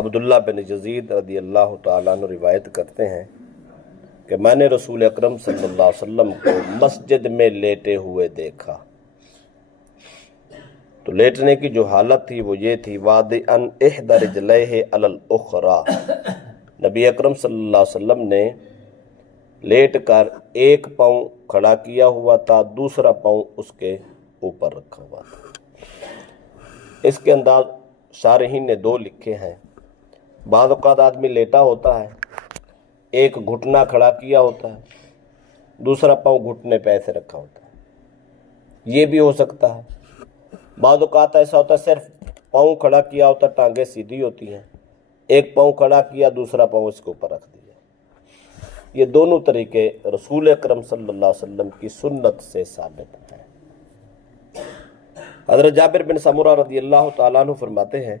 عبداللہ بن یزید رضی اللہ تعالیٰ عنہ روایت کرتے ہیں کہ میں نے رسول اکرم صلی اللہ علیہ وسلم کو مسجد میں لیٹے ہوئے دیکھا۔ تو لیٹنے کی جو حالت تھی وہ یہ تھی، وادئن احدی رجلیہ علی الاخری، نبی اکرم صلی اللہ علیہ وسلم نے لیٹ کر ایک پاؤں کھڑا کیا ہوا تھا، دوسرا پاؤں اس کے اوپر رکھا ہوا تھا۔ اس کے انداز شارحین نے دو لکھے ہیں۔ بعض اوقات آدمی لیٹا ہوتا ہے، ایک گھٹنا کھڑا کیا ہوتا ہے، دوسرا پاؤں گھٹنے پہ ایسے رکھا ہوتا ہے، یہ بھی ہو سکتا ہے۔ بعض اوقات ایسا ہوتا ہے صرف پاؤں کھڑا کیا ہوتا ہے، ٹانگیں سیدھی ہوتی ہیں، ایک پاؤں کھڑا کیا، دوسرا پاؤں اس کے اوپر رکھ دیا۔ یہ دونوں طریقے رسول اکرم صلی اللہ علیہ وسلم کی سنت سے ثابت ہیں۔ حضرت جابر بن سمرہ رضی اللہ تعالیٰ عنہ فرماتے ہیں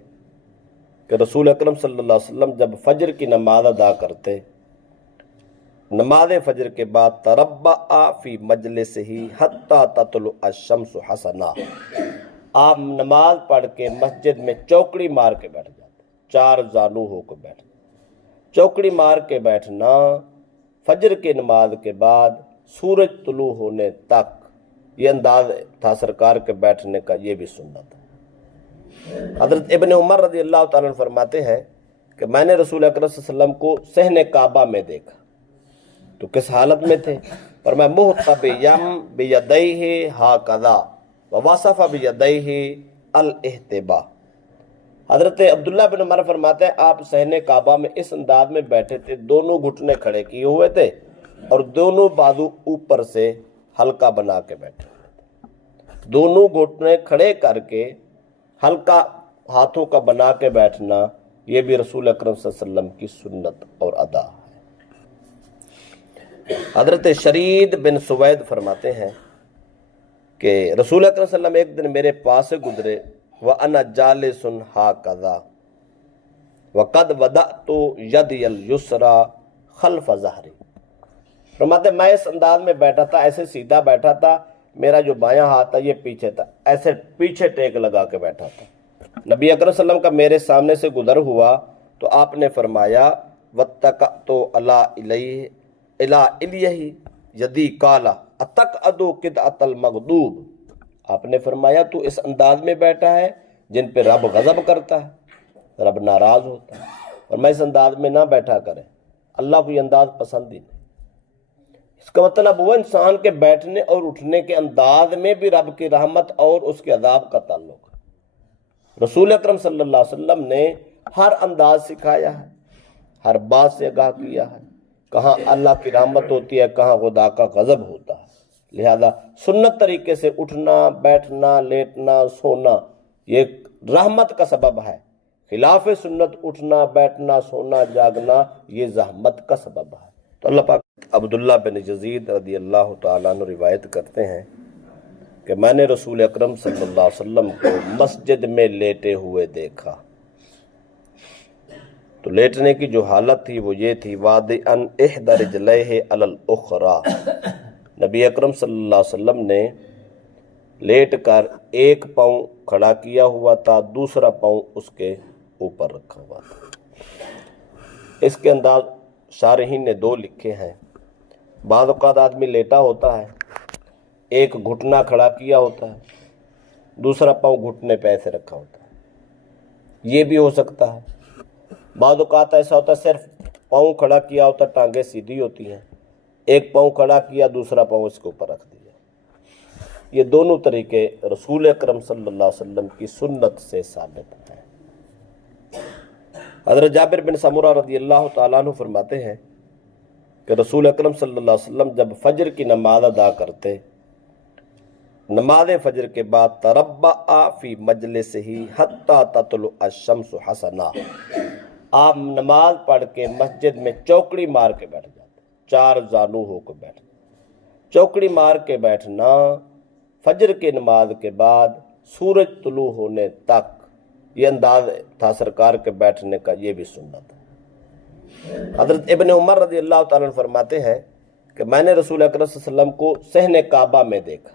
کہ رسول اکرم صلی اللہ علیہ وسلم جب فجر کی نماز ادا کرتے، نماز فجر کے بعد تربع فی مجلسہ حتی تطلع الشمس حسنا، آپ نماز پڑھ کے مسجد میں چوکڑی مار کے بیٹھ جاتے، چار زانو ہو کے بیٹھ جاتے۔ چوکڑی مار کے بیٹھنا فجر کی نماز کے بعد سورج طلوع ہونے تک، یہ انداز تھا سرکار کے بیٹھنے کا، یہ بھی سنت ہے۔ حضرت ابن عمر رضی اللہ تعالیٰ عنہ فرماتے ہیں کہ میں نے رسول اکرم صلی اللہ علیہ وسلم کو صحن کعبہ میں دیکھا۔ تو کس حالت میں تھے؟ فرمایا محتبیم بیدیہ ہاکذا ووصف بیدیہ الاحتباء۔ حضرت عبداللہ بن عمر فرماتے ہیں آپ صحن کعبہ میں اس انداز میں بیٹھے تھے، دونوں گھٹنے کھڑے کیے ہوئے تھے اور دونوں بازو اوپر سے ہلکا بنا کے بیٹھے ہوئے تھے۔ دونوں گھٹنے کھڑے کر کے ہلکا ہاتھوں کا بنا کے بیٹھنا، یہ بھی رسول اکرم صلی اللہ علیہ وسلم کی سنت اور ادا ہے۔ حضرت شرید بن سوید فرماتے ہیں کہ رسول اکرم صلی اللہ علیہ وسلم ایک دن میرے پاس سے گزرے، وَأَنَا جَالِسٌ هَكَذَا وَقَدْ وَضَعْتُ يَدِيَ الْيُسْرَى خَلْفَ ظَهْرِي۔ فرماتے میں اس انداز میں بیٹھا تھا، ایسے سیدھا بیٹھا تھا، میرا جو بایاں ہاتھ تھا یہ پیچھے تھا، ایسے پیچھے ٹیک لگا کے بیٹھا تھا۔ نبی اکرم صلی اللہ علیہ وسلم کا میرے سامنے سے گزر ہوا تو آپ نے فرمایا وَاتَّكَأْتُ عَلَىٰ إِلْيَهِ يَدِي قَالَ أَتَقْعَدُ قِطْعَةَ الْمَغْضُوبِ۔ آپ نے فرمایا تو اس انداز میں بیٹھا ہے جن پہ رب غضب کرتا ہے، رب ناراض ہوتا ہے، اور میں اس انداز میں نہ بیٹھا کرے، اللہ کو یہ انداز پسند ہی نہیں۔ اس کا مطلب وہ انسان کے بیٹھنے اور اٹھنے کے انداز میں بھی رب کی رحمت اور اس کے عذاب کا تعلق ہے۔ رسول اکرم صلی اللہ علیہ وسلم نے ہر انداز سکھایا ہے، ہر بات سے آگاہ کیا ہے، کہاں اللہ کی رحمت ہوتی ہے، کہاں خدا کا غضب ہوتا ہے۔ لہذا سنت طریقے سے اٹھنا، بیٹھنا، لیٹنا، سونا یہ رحمت کا سبب ہے۔ خلاف سنت اٹھنا، بیٹھنا، سونا، جاگنا یہ زحمت کا سبب ہے۔ تو اللہ پاک عبداللہ بن یزید رضی اللہ تعالیٰ عنہ روایت کرتے ہیں کہ میں نے رسول اکرم صلی اللہ علیہ وسلم کو مسجد میں لیٹے ہوئے دیکھا۔ تو لیٹنے کی جو حالت تھی وہ یہ تھی، وادئن احدی رجلیہ علی الاخری، نبی اکرم صلی اللہ علیہ وسلم نے لیٹ کر ایک پاؤں کھڑا کیا ہوا تھا، دوسرا پاؤں اس کے اوپر رکھا ہوا تھا۔ اس کے انداز شارحین نے دو لکھے ہیں۔ بعض اوقات آدمی لیٹا ہوتا ہے، ایک گھٹنا کھڑا کیا ہوتا ہے، دوسرا پاؤں گھٹنے پہ ایسے رکھا ہوتا ہے، یہ بھی ہو سکتا ہے۔ بعض اوقات ایسا ہوتا ہے صرف پاؤں کھڑا کیا ہوتا ہے، ٹانگیں سیدھی ہوتی ہیں، ایک پاؤں کھڑا کیا، دوسرا پاؤں اس کے اوپر رکھ دیا۔ یہ دونوں طریقے رسول اکرم صلی اللہ علیہ وسلم کی سنت سے ثابت ہیں۔ حضرت جابر بن سمرہ رضی اللہ تعالیٰ عنہ فرماتے ہیں کہ رسول اکرم صلی اللہ علیہ وسلم جب فجر کی نماز ادا کرتے، نماز فجر کے بعد تربع فی مجلسہ حتی تطلع الشمس حسنا، آپ نماز پڑھ کے مسجد میں چوکڑی مار کے بیٹھ جاتے، چار زانو ہو کے بیٹھ جاتے۔ چوکڑی مار کے بیٹھنا فجر کی نماز کے بعد سورج طلوع ہونے تک، یہ انداز تھا سرکار کے بیٹھنے کا، یہ بھی سنت ہے۔ حضرت ابن عمر رضی اللہ تعالیٰ عنہ فرماتے ہیں کہ میں نے رسول اکرم صلی اللہ علیہ وسلم کو صحن کعبہ میں دیکھا۔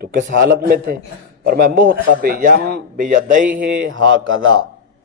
تو کس حالت میں تھے؟ فرمایا محتبیم بیدیہ ہاکذا